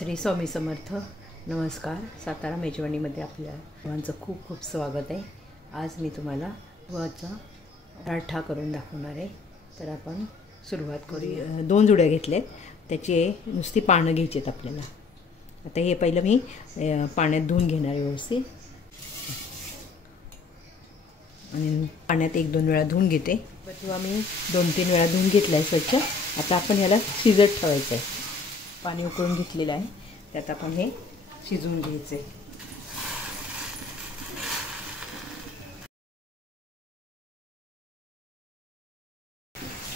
श्री स्वामी समर्थ. नमस्कार. सातारा मेजवानीमध्ये आपल्या सर्वांचं खूप खूप स्वागत आहे. आज मी तुम्हाला गव्हाचा पराठा करून दाखवणार आहे. तर आपण सुरुवात करूया. 2 जुड्या घेतल्यात, त्याची नुसती पानं घ्यायची आहेत आपल्याला. आता हे पहिलं मी पाण्यात धुवून घेणार आहे व्यवस्थित, आणि पाण्यात 1-2 वेळा धुवून घेते. किंवा मी 2-3 वेळा धुवून घेतला आहे स्वच्छ. आता आपण ह्याला शिजत ठेवायचं आहे. पाणी उकळून घेतलेलं आहे, त्यात आपण हे शिजवून घ्यायचं आहे.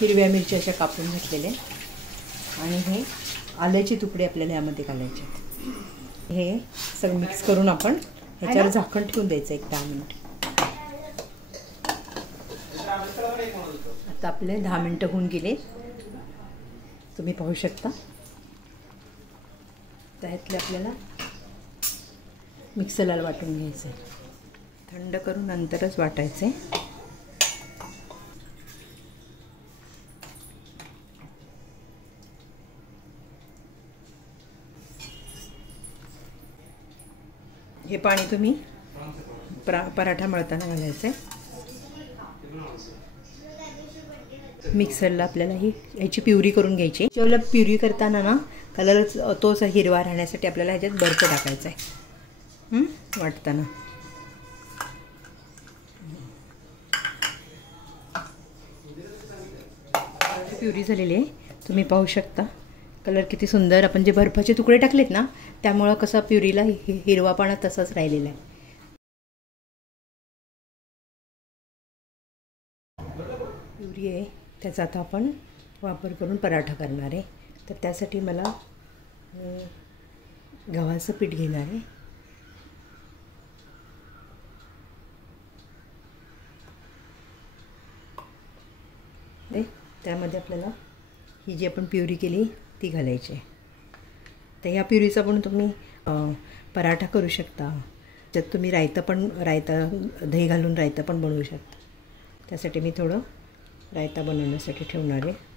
हिरव्या मिरच्या अशा कापून घेतलेल्या, आणि हे आल्याचे तुकडे आपल्याला यामध्ये घालायचे. हे सगळं मिक्स करून आपण ह्याच्यावर झाकण ठेवून द्यायचं 1-10 मिनिट. आता आपले 10 मिनिटं होऊन गेले, तुम्ही पाहू शकता. त्यातले आपल्याला मिक्सरला वाटून घ्यायचं आहे. थंड करून नंतरच वाटायचे. हे पाणी तुम्ही पराठा मळताना घालायचं आहे. मिक्सरला आपल्याला ह्याची प्युरी करून घ्यायची. जेव्हा प्युरी करताना ना कलर तोच हिरवा राहण्यासाठी आपल्याला ह्याच्यात बर्फ टाकायचा आहे वाटताना. प्युरी झालेली आहे, तुम्ही पाहू शकता. कलर किती सुंदर. आपण जे बर्फाचे तुकडे टाकलेत ना, त्यामुळं कसा प्युरीला हिरवापणा तसाच राहिलेला आहे. प्युरी आहे, त्याचा आता आपण वापर करून पराठा करणार आहे. तर त्यासाठी मला गव्हाचं पीठ घेणार आहे. त्यामध्ये आपल्याला ही जी आपण प्युरी केली ती घालायची आहे. तर ह्या प्युरीचा पण तुम्ही पराठा करू शकता. त्यात तुम्ही रायता दही घालून रायता पण बनवू शकता. त्यासाठी मी थोडं रायता बनवण्यासाठी ठेवणार आहे.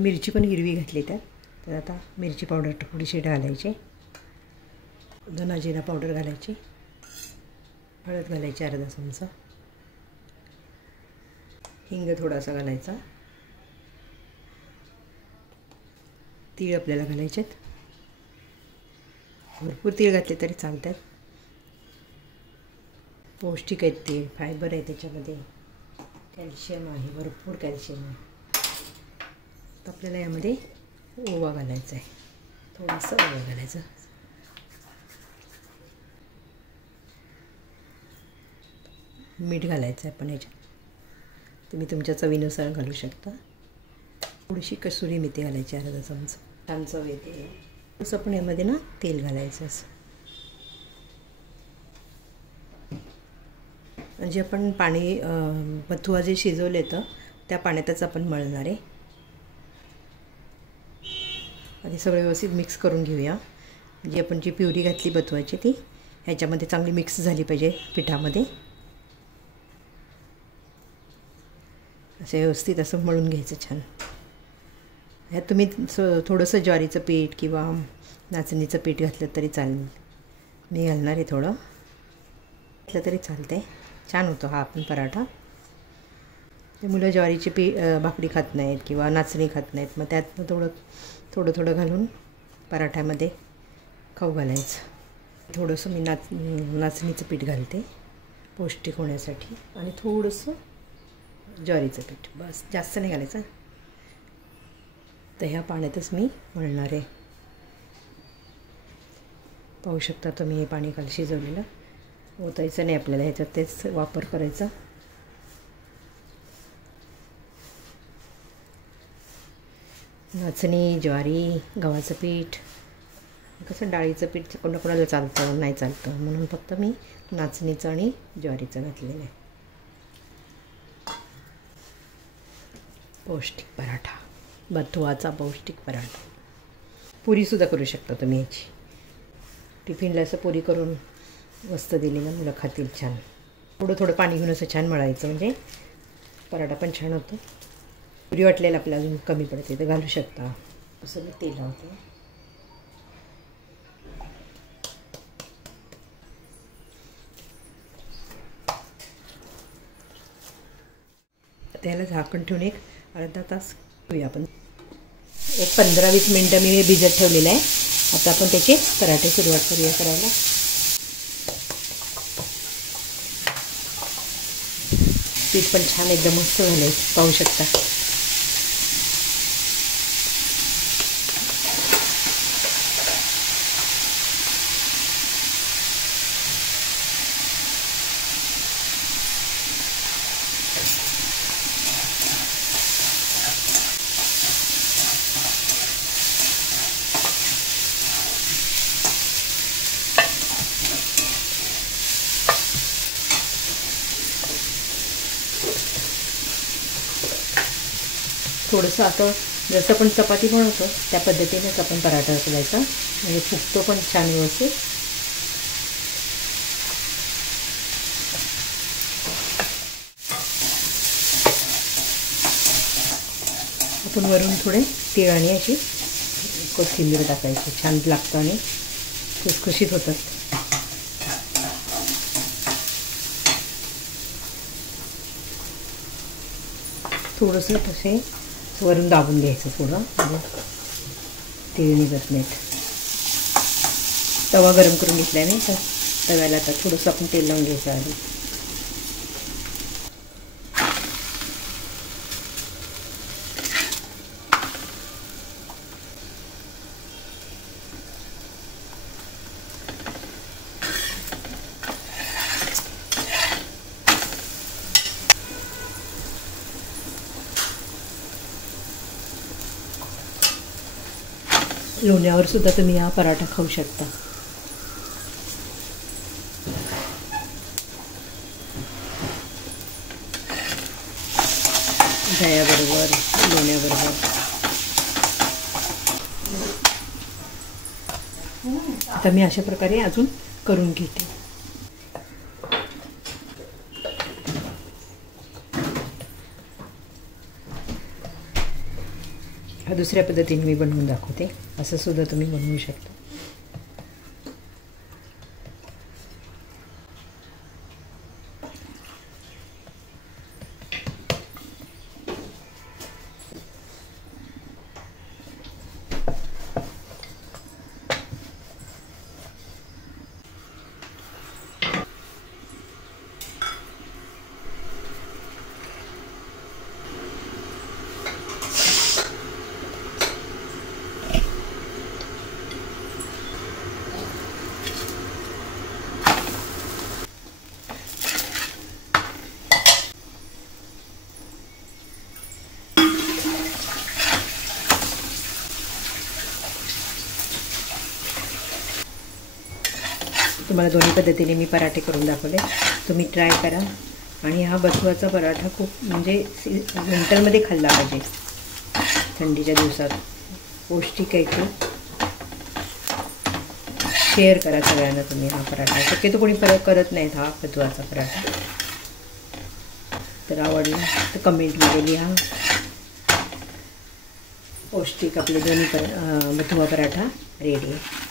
मिरची पण हिरवी घातली त्यात. तर आता मिरची पावडर थोडीशी घालायची, धना जिरा पावडर घालायची, हळद घालायची अर्धा चमचा, हिंग थोडासा घालायचा, तीळ आपल्याला घालायचे आहेत. भरपूर तीळ घातले तरी चालतात. पौष्टिक आहेत तीळ, फायबर आहे त्याच्यामध्ये, कॅल्शियम आहे, भरपूर कॅल्शियम आहे. तर आपल्याला यामध्ये ओवा घालायचा आहे, थोडंसं ओवा घालायचं. मीठ घालायचं आहे आपण ह्याच्यात, तुम्ही तुमच्या चवीनुसार घालू शकता. थोडीशी कसुरी मेथी घालायची अर्धा चमचा, छान चव येते. तसं पण यामध्ये ना तेल घालायचं असं. म्हणजे आपण पाणी बथुआ जे शिजवले तर त्या पाण्यातच आपण मळणार आहे. आधी सगळं व्यवस्थित मिक्स करून घेऊया. जी आपण जी प्युरी घातली बथुआची ती ह्याच्यामध्ये चांगली मिक्स झाली पाहिजे पिठामध्ये. असं व्यवस्थित असं मळून घ्यायचं छान. ह्यात तुम्ही थोडंसं ज्वारीचं पीठ किंवा नाचणीचं पीठ घातलं तरी चालेल. मी घालणार आहे थोडं, घातलं तरी चालते. छान होतो हा आपण पराठा. ते मुलं ज्वारीची भाकरी खात नाहीत किंवा नाचणी खात नाहीत, मग त्यात थोडं थोडं घालून पराठ्यामध्ये खाऊ घालायचं. थोडंसं मी नाचणीचं पीठ घालते पौष्टिक होण्यासाठी, आणि थोडंसं ज्वारीचं पीठ, बस जास्त नाही घालायचं. तर ह्या पाण्यातच मी मळणार आहे. पाहू शकता तुम्ही, हे पाणी खाली शिजवलेलं ओतायचं नाही आपल्याला, ह्याच्यात तेच वापर करायचा. नाचणी, ज्वारी, गव्हाचं पीठ, कसं डाळीचं पीठ कोणाकोणाला चालतं नाही चालतं, म्हणून फक्त मी नाचणीचं आणि ज्वारीचं घातलेलं आहे. पौष्टिक पराठा, बथुआचा पौष्टिक पराठा. पुरीसुद्धा करू शकता तुम्ही याची. टिफिनला असं पुरी करून मस्त दिली ना, मुलं खातील छान. थोडं थोडं पाणी घेऊन असं छान मळायचं, म्हणजे पराठा पण छान होतो. पुरी वाटलेलं आपल्याला अजून कमी पडते तर घालू शकता. असं मी तेल लावते. त्याला झाकण ठेवून एक अर्धा तास ठेवूया आपण. एक 15-20 मिनटं मी भिजत ठेवलेलं आहे. आता आपण त्याचे पराठे सुरुवात करूया करायला. पीठ पण छान एकदम मस्त झालंय, पाहू शकता. थोडंसं आता जसं आपण चपाती बनवतो त्या पद्धतीनेच आपण पराठा करायचा म्हणजे फुगतो पण छान व्यवस्थित. आपण वरून थोडे तीळ आणि अशी कोथिंबीर टाकायची, छान लागतं आणि खुसखुशीत होतात. थोडंसं तसे वरून दाबून घ्यायचं थोडं, म्हणजे तीळ निघत नाहीत. तवा गरम करून घेतला मी, तर तव्याला आता थोडंसं आपण तेल लावून घ्यायचं आधी. लोण्यावर सुद्धा तुम्ही हा पराठा खाऊ शकता. दह्याबरोबर, लोण्याबरोबर. आता मी अशा प्रकारे अजून करून घेते. हा दुसऱ्या पद्धतीने मी बनवून दाखवते. असं सुद्धा तुम्ही बनवू शकता. तुम्हाला दोन्ही पद्धतीने मी पराठे करून दाखवले. तुम्ही ट्राय करा. आणि हा बथुआचा पराठा खूप म्हणजे विंटरमध्ये खाल्ला पाहिजे, थंडीच्या दिवसात. पौष्टिक आहे खूप. शेअर करा सगळ्यांना तुम्ही हा पराठा. शक्यतो कोणी करत नाहीत हा बथुआचा पराठा. तर आवडला तर कमेंटमध्ये लिहा. पौष्टिक आपले दोन्ही बथुआ पराठा रेडी आहे.